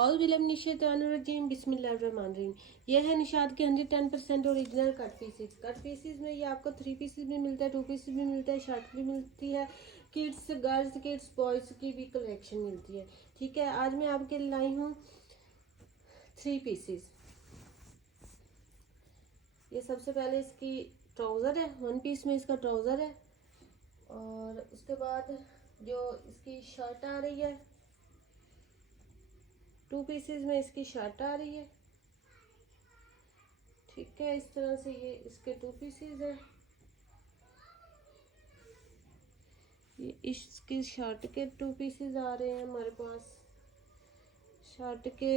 औज़ुबिल्लाहिमिनश्शैतानिर्रजीम बिस्मिल्लाहिर्रहमानिर्रहीम। यह है निशात के 110% original cut pieces. Cut pieces में ये आपको 3 पीसेस भी मिलता है, 2 पीसेस भी मिलता है, शर्ट भी मिलती है, किड्स गर्ल्स किड्स बॉयज़ की भी कलेक्शन मिलती है। ठीक है, आज मैं आपके लिए लाई हूँ 3 पीसेस। ये सबसे पहले इसकी ट्राउज़र है, 1 पीस में इसका ट्राउज़र है। और उसके बाद जो इसकी शर्ट आ रही है, 2 पीसेस में इसकी शर्ट आ रही है। ठीक है, इस तरह से ये इसके 2 पीसेस हैं। ये इसकी शर्ट के 2 पीसेस आ रहे हैं हमारे पास। शर्ट के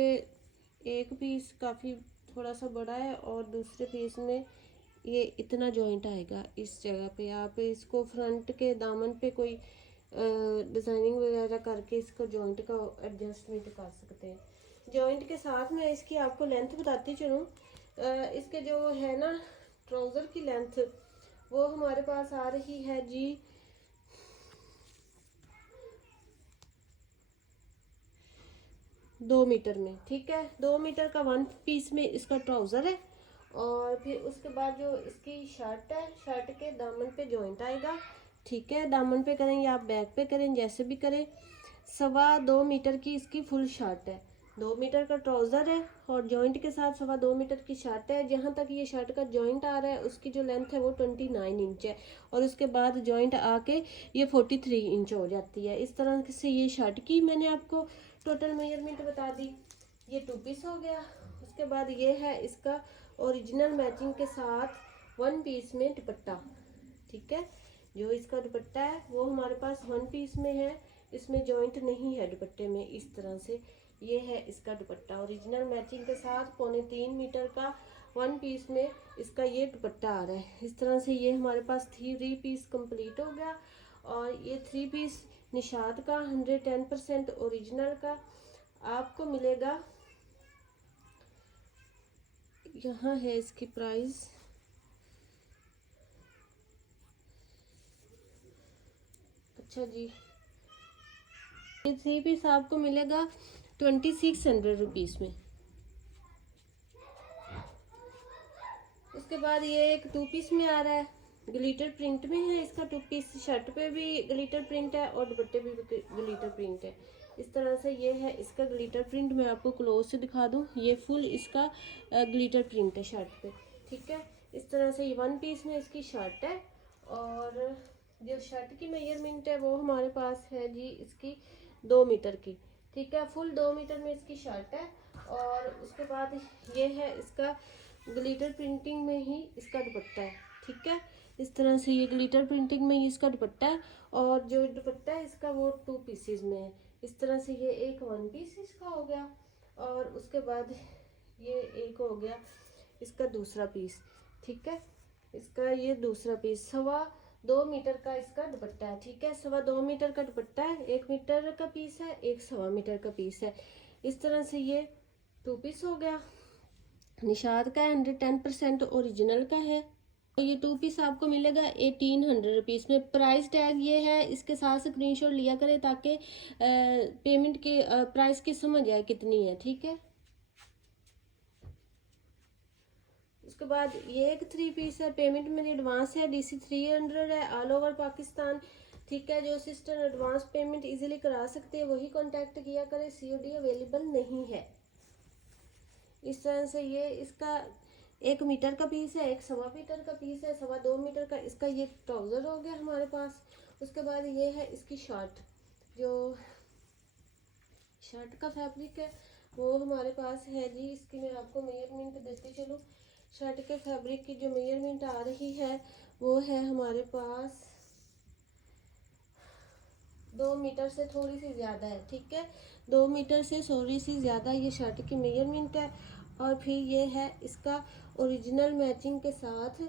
एक पीस काफ़ी थोड़ा सा बड़ा है और दूसरे पीस में ये इतना जॉइंट आएगा। इस जगह पे आप इसको फ्रंट के दामन पे कोई डिज़ाइनिंग वगैरह करके इसको जॉइंट का एडजस्टमेंट कर सकते हैं। जॉइंट के साथ मैं इसकी आपको लेंथ बताती चलूँ। इसके जो है ना ट्राउज़र की लेंथ, वो हमारे पास आ रही है जी 2 मीटर में। ठीक है, 2 मीटर का 1 पीस में इसका ट्राउज़र है। और फिर उसके बाद जो इसकी शर्ट है, शर्ट के दामन पे जॉइंट आएगा। ठीक है, दामन पे करें या आप बैक पे करें, जैसे भी करें। 2.25 मीटर की इसकी फुल शर्ट है, 2 मीटर का ट्राउज़र है और जॉइंट के साथ 2.25 मीटर की शर्ट है। जहाँ तक ये शर्ट का जॉइंट आ रहा है उसकी जो लेंथ है वो 29 इंच है और उसके बाद जॉइंट आके ये 43 इंच हो जाती है। इस तरह से ये शर्ट की मैंने आपको टोटल मेजरमेंट बता दी। ये 2 पीस हो गया। उसके बाद ये है इसका ओरिजिनल मैचिंग के साथ 1 पीस में दुपट्टा। ठीक है, जो इसका दुपट्टा है वो हमारे पास 1 पीस में है, इसमें जॉइंट नहीं है दुपट्टे में। इस तरह से ये है इसका दुपट्टा ओरिजिनल मैचिंग के साथ 3.25 मीटर का 1 पीस में इसका ये दुपट्टा आ रहा है। इस तरह से ये हमारे पास 3 पीस कंप्लीट हो गया। और ये 3 पीस निशात का 110% ओरिजिनल का आपको मिलेगा। यहाँ है इसकी प्राइस। अच्छा जी, ये 3 पीस आपको मिलेगा 2600 रुपीज़ में। उसके बाद ये एक 2 पीस में आ रहा है, ग्लिटर प्रिंट में है। इसका 2 पीस शर्ट पे भी ग्लिटर प्रिंट है और दुपट्टे पे भी ग्लिटर प्रिंट है। इस तरह से ये है इसका ग्लिटर प्रिंट। मैं आपको क्लोज से दिखा दूं, ये फुल इसका ग्लिटर प्रिंट है शर्ट पे। ठीक है, इस तरह से ये 1 पीस में इसकी शर्ट है। और जो शर्ट की मेजरमेंट है वो हमारे पास है जी इसकी 2 मीटर की। ठीक है, फुल 2 मीटर में इसकी शर्ट है। और उसके बाद ये है इसका ग्लिटर प्रिंटिंग में ही इसका दुपट्टा है। ठीक है, इस तरह से ये ग्लिटर प्रिंटिंग में ही इसका दुपट्टा है। और जो दुपट्टा है इसका वो 2 पीसेस में है। इस तरह से ये एक 1 पीस इसका हो गया और उसके बाद ये एक हो गया इसका दूसरा पीस। ठीक है, इसका ये दूसरा पीस 2.25 मीटर का इसका दुपट्टा है। ठीक है, 2.25 मीटर का दुपट्टा है, 1 मीटर का पीस है, एक 1.25 मीटर का पीस है। इस तरह से ये 2 पीस हो गया। निशात का 110% ओरिजिनल का है। ये 2 पीस आपको मिलेगा 1800 रुपीज़ में। प्राइस टैग ये है, इसके साथ स्क्रीनशॉट लिया करें ताकि पेमेंट की प्राइस की समझ आए कितनी है। ठीक है, उसके बाद ये एक 3 पीस है, पेमेंट मेरी एडवांस है, DC 300 है, ऑल ओवर पाकिस्तान। ठीक है, जो सिस्टर एडवांस पेमेंट इजीली करा सकते हैं वही कांटेक्ट किया करें, COD अवेलेबल नहीं है। इस तरह से ये इसका 1 मीटर का पीस है, एक 1.25 मीटर का पीस है, 2.25 मीटर का इसका ये ट्राउज़र हो गया हमारे पास। उसके बाद ये है इसकी शर्ट। जो शर्ट का फैब्रिक है वो हमारे पास है जी, इसकी मैं आपको मेजरमेंट देती चलूँ। शर्ट के फैब्रिक की जो मेजरमेंट आ रही है वो है हमारे पास 2 मीटर से थोड़ी सी ज़्यादा है। ठीक है, 2 मीटर से थोड़ी सी ज़्यादा ये शर्ट की मेजरमेंट है। और फिर ये है इसका ओरिजिनल मैचिंग के साथ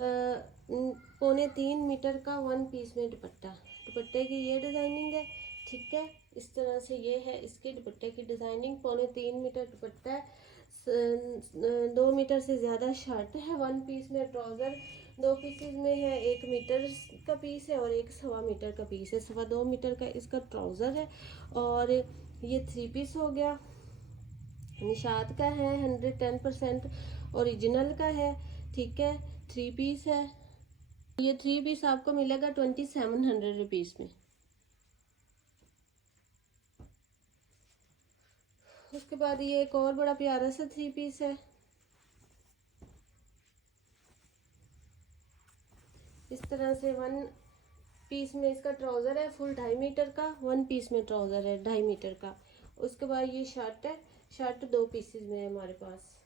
3.25 मीटर का 1 पीस में दुपट्टा। दुपट्टे की ये डिज़ाइनिंग है। ठीक है, इस तरह से ये है इसके दुपट्टे की डिज़ाइनिंग। 3.25 मीटर दुपट्टा है, 2 मीटर से ज़्यादा शर्ट है, 1 पीस में ट्राउज़र 2 पीसेस में है, 1 मीटर का पीस है और एक 1.25 मीटर का पीस है। 2.25 मीटर का इसका ट्राउज़र है और ये 3 पीस हो गया। निशात का है, 110% ओरिजिनल का है, ठीक है। 3 पीस है। ये 3 पीस आपको मिलेगा 2700 रुपीज़ में। उसके बाद ये एक और बड़ा प्यारा सा 3 पीस है। इस तरह से 1 पीस में इसका ट्राउज़र है फुल 2.5 मीटर का, 1 पीस में ट्राउज़र है 2.5 मीटर का। उसके बाद ये शर्ट है, शर्ट 2 पीसेस में है हमारे पास।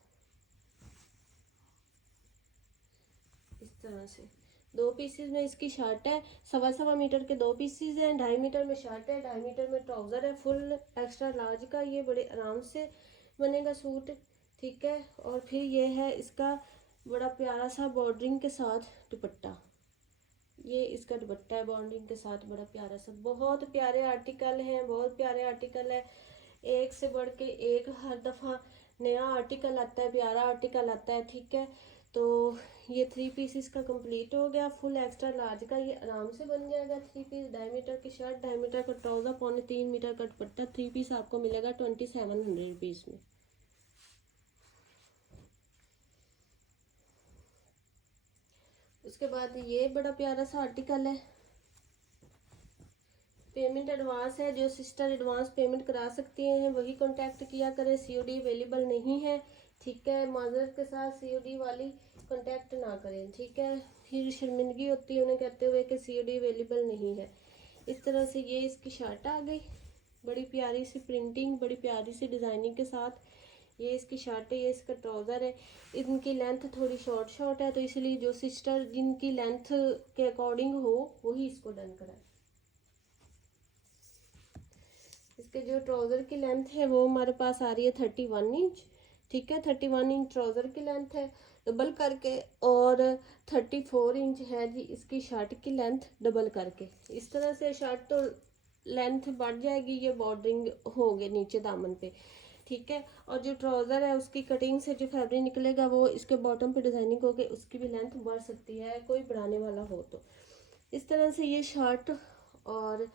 इस तरह से 2 पीसेस में इसकी शर्ट है, 1.25 मीटर के 2 पीसेस हैं, 2.5 मीटर में शर्ट है, 2.5 मीटर में ट्राउज़र है फुल एक्स्ट्रा लार्ज का। ये बड़े आराम से बनेगा सूट, ठीक है। और फिर ये है इसका बड़ा प्यारा सा बॉर्डरिंग के साथ दुपट्टा। ये इसका दुपट्टा है बॉर्डरिंग के साथ, बड़ा प्यारा सा। बहुत प्यारे आर्टिकल हैं, बहुत प्यारे आर्टिकल है। एक से बढ़ के एक हर दफ़ा नया आर्टिकल आता है, प्यारा आर्टिकल आता है, ठीक है। तो ये 3 पीस का कंप्लीट हो गया फुल एक्स्ट्रा लार्ज का। ये आराम से बन जाएगा 3 पीस। 2.5 मीटर की शर्ट, 2.5 मीटर का ट्राउज़र, 3.25 मीटर का दुपट्टा। 3 पीस आपको मिलेगा 2700 रुपीज़ में। उसके बाद ये बड़ा प्यारा सा आर्टिकल है। पेमेंट एडवांस है, जो सिस्टर एडवांस पेमेंट करा सकती हैं वही कांटेक्ट किया करें। सीओडी अवेलेबल नहीं है, ठीक है। माजरत के साथ सीओडी वाली कांटेक्ट ना करें, ठीक है। फिर शर्मिंदगी होती है उन्हें कहते हुए कि सीओडी अवेलेबल नहीं है। इस तरह से ये इसकी शर्ट आ गई, बड़ी प्यारी सी प्रिंटिंग, बड़ी प्यारी सी डिज़ाइनिंग के साथ। ये इसकी शर्ट है, ये इसका ट्राउज़र है। इनकी लेंथ थोड़ी शॉर्ट है, तो इसलिए जो सिस्टर जिनकी लेंथ के अकॉर्डिंग हो वही इसको डन कराए। इसके जो ट्राउज़र की लेंथ है वो हमारे पास आ रही है 31 इंच, ठीक है। 31 इंच ट्राउज़र की लेंथ है डबल करके, और 34 इंच है जी इसकी शर्ट की लेंथ डबल करके। इस तरह से शर्ट तो लेंथ बढ़ जाएगी, ये बॉर्डरिंग होगे नीचे दामन पे, ठीक है। और जो ट्राउज़र है उसकी कटिंग से जो फैब्रिक निकलेगा वो इसके बॉटम पे डिज़ाइनिंग होके उसकी भी लेंथ बढ़ सकती है, कोई बढ़ाने वाला हो तो। इस तरह से ये शर्ट, और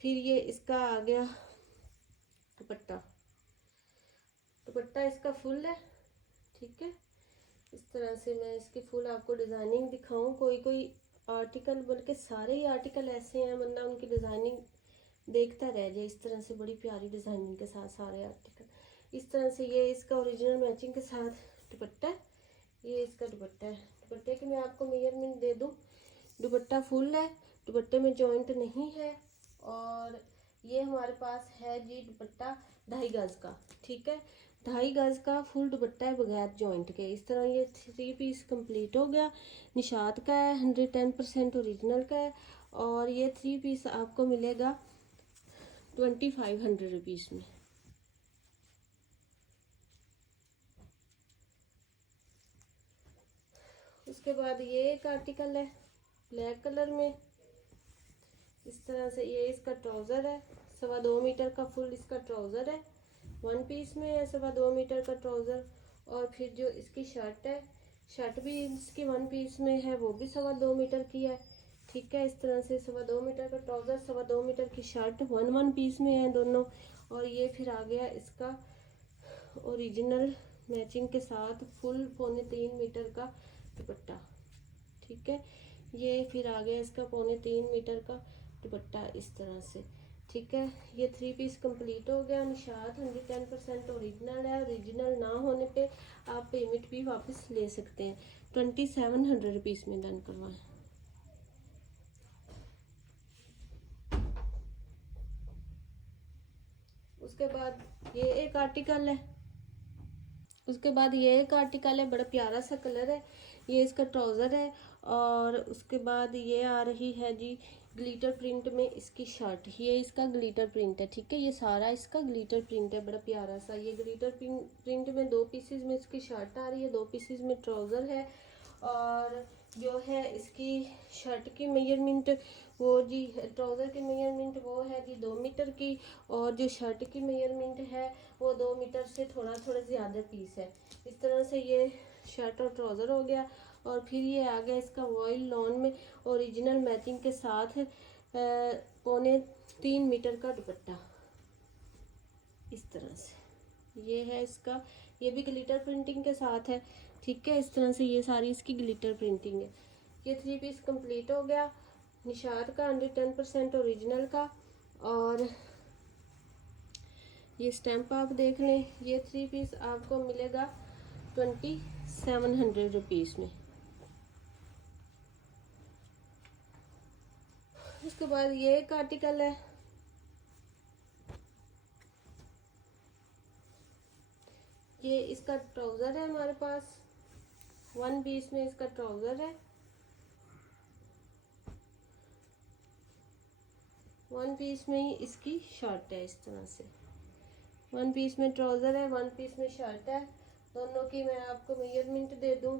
फिर ये इसका आ गया दुपट्टा। दुपट्टा इसका फुल है, ठीक है। इस तरह से मैं इसकी फुल आपको डिज़ाइनिंग दिखाऊं। कोई आर्टिकल, बल्कि सारे ही आर्टिकल ऐसे हैं वरना उनकी डिज़ाइनिंग देखता रह जाए। इस तरह से बड़ी प्यारी डिज़ाइनिंग के साथ सारे आर्टिकल। इस तरह से ये इसका ओरिजिनल मैचिंग के साथ दुपट्टा है। ये इसका दुपट्टा है। दुपट्टे की मैं आपको मेजरमेंट दे दूं। दुपट्टा फुल है, दुपट्टे में जॉइंट नहीं है। और ये हमारे पास है जी दुपट्टा 2.5 गज का, ठीक है। 2.5 गज का फुल दुपट्टा है बगैर जॉइंट के। इस तरह ये 3 पीस कंप्लीट हो गया। निशात का है, 110% ओरिजिनल का है। और ये 3 पीस आपको मिलेगा 2500 रुपीज़ में। उसके बाद ये एक आर्टिकल है ब्लैक कलर में। इस तरह से ये इसका ट्राउज़र है, 2.25 मीटर का फुल इसका ट्राउज़र है, 1 पीस में है 2.25 मीटर का ट्राउज़र। और फिर जो इसकी शर्ट है, शर्ट भी इसकी 1 पीस में है, वो भी 2.25 मीटर की है, ठीक है। इस तरह से 2.25 मीटर का ट्राउज़र, 2.25 मीटर की शर्ट, 1 पीस में है दोनों। और ये फिर आ गया इसका ओरिजिनल मैचिंग के साथ फुल 3.25 मीटर का दुपट्टा, ठीक है। ये फिर आ गया इसका 3.25 मीटर का दुपट्टा इस तरह से, ठीक है। ये 3 पीस कंप्लीट हो गया। निशात 110% ओरिजिनल है। ओरिजिनल ना होने पे आप पेमेंट भी वापस ले सकते हैं। 2700 रुपीज़ में डन करवाएं। उसके बाद ये एक आर्टिकल है। उसके बाद ये एक आर्टिकल है, बड़ा प्यारा सा कलर है। ये इसका ट्राउज़र है। और उसके बाद ये आ रही है जी ग्लिटर प्रिंट में इसकी शर्ट। ये इसका ग्लिटर प्रिंट है, ठीक है। ये सारा इसका ग्लिटर प्रिंट है, बड़ा प्यारा सा। ये ग्लिटर प्रिंट में 2 पीसेस में इसकी शर्ट आ रही है, 2 पीसेस में ट्राउज़र है। और जो है इसकी शर्ट की मेजरमेंट वो जी, ट्राउज़र की मेजरमेंट वो है जी 2 मीटर की। और जो शर्ट की मेजरमेंट है वो 2 मीटर से थोड़ा ज़्यादा पीस है। इस तरह से ये शर्ट और ट्राउज़र हो गया। और फिर ये आ गया इसका वॉयल लॉन में ओरिजिनल मैचिंग के साथ 3.25 मीटर का दुपट्टा इस तरह से। ये है इसका, ये भी ग्लिटर प्रिंटिंग के साथ है, ठीक है। इस तरह से ये सारी इसकी ग्लिटर प्रिंटिंग है। ये 3 पीस कंप्लीट हो गया निशात का 110% ओरिजिनल का। और ये स्टैम्प आप देख लें, ये 3 पीस आपको मिलेगा 2700 रुपीज़ में। उसके बाद ये एक आर्टिकल है, ये इसका ट्राउज़र है हमारे पास, 1 पीस में इसका ट्राउज़र है, 1 पीस में ही इसकी शर्ट है। इस तरह से 1 पीस में ट्राउज़र है, 1 पीस में शर्ट है। दोनों की मैं आपको मेजरमेंट दे दूं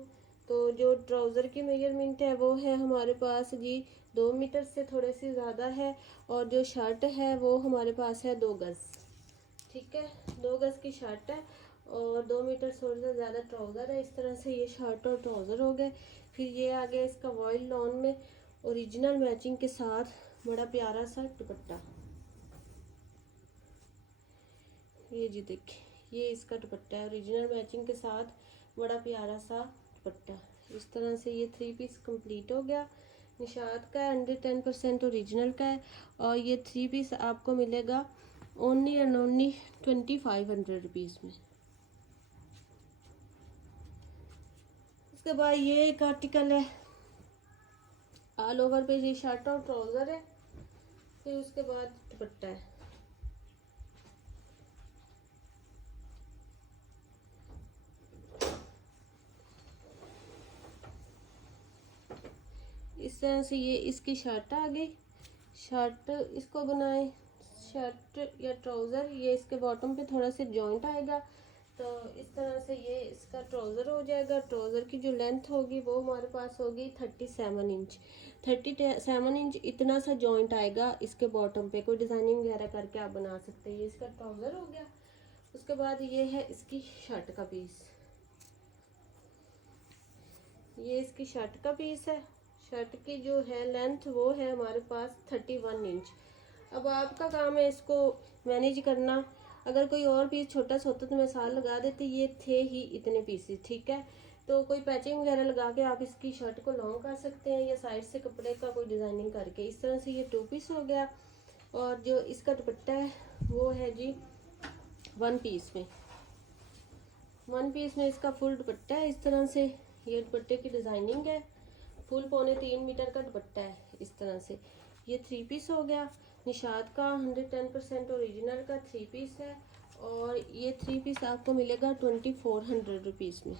तो जो ट्राउज़र की मेजरमेंट है वो है हमारे पास जी 2 मीटर से थोड़े से ज़्यादा है, और जो शर्ट है वो हमारे पास है 2 गज़, ठीक है। 2 गज़ की शर्ट है और 2 मीटर थोड़ा सा ज़्यादा ट्राउज़र है। इस तरह से ये शर्ट और ट्राउज़र हो गए। फिर ये आ गया इसका वॉयल लॉन में ओरिजिनल मैचिंग के साथ बड़ा प्यारा सा दुपट्टा। ये जी देखिए, ये इसका दुपट्टा है ओरिजिनल मैचिंग के साथ, बड़ा प्यारा सा दुपट्टा। इस तरह से ये 3 पीस कंप्लीट हो गया। निशात का 110% ओरिजिनल का है, और ये 3 पीस आपको मिलेगा ओनली एंड ओनली 2500 रुपीज़ में। उसके बाद ये एक आर्टिकल है, ऑल ओवर पे ये शर्ट और ट्राउज़र है, फिर उसके बाद दुपट्टा है। इस तरह से ये इसकी शर्ट आ गई। शर्ट इसको बनाए, शर्ट या ट्राउज़र, ये इसके बॉटम पे थोड़ा सा जॉइंट आएगा, तो इस तरह से ये इसका ट्राउज़र हो जाएगा। ट्राउज़र की जो लेंथ होगी वो हमारे पास होगी 37 इंच। 37 इंच इतना सा जॉइंट आएगा इसके बॉटम पे, कोई डिज़ाइनिंग वगैरह करके आप बना सकते हैं। ये इसका ट्राउज़र हो गया। उसके बाद ये है इसकी शर्ट का पीस, ये इसकी शर्ट का पीस है। शर्ट की जो है लेंथ वो है हमारे पास 31 इंच। अब आपका काम है इसको मैनेज करना। अगर कोई और पीस छोटा सा होता तो मैं साल लगा देती, ये थे ही इतने पीसेस, ठीक है। तो कोई पैचिंग वगैरह लगा के आप इसकी शर्ट को लॉन्ग कर सकते हैं, या साइड से कपड़े का कोई डिज़ाइनिंग करके। इस तरह से ये 2 पीस हो गया। और जो इसका दुपट्टा है वो है जी 1 पीस में, 1 पीस में इसका फुल दुपट्टा है। इस तरह से ये दुपट्टे की डिज़ाइनिंग है, फुल 3.25 मीटर का दुपट्टा है। इस तरह से ये 3 पीस हो गया। निशात का 110% ओरिजिनल का 3 पीस है, और ये 3 पीस आपको मिलेगा 2400 रुपीज़ में।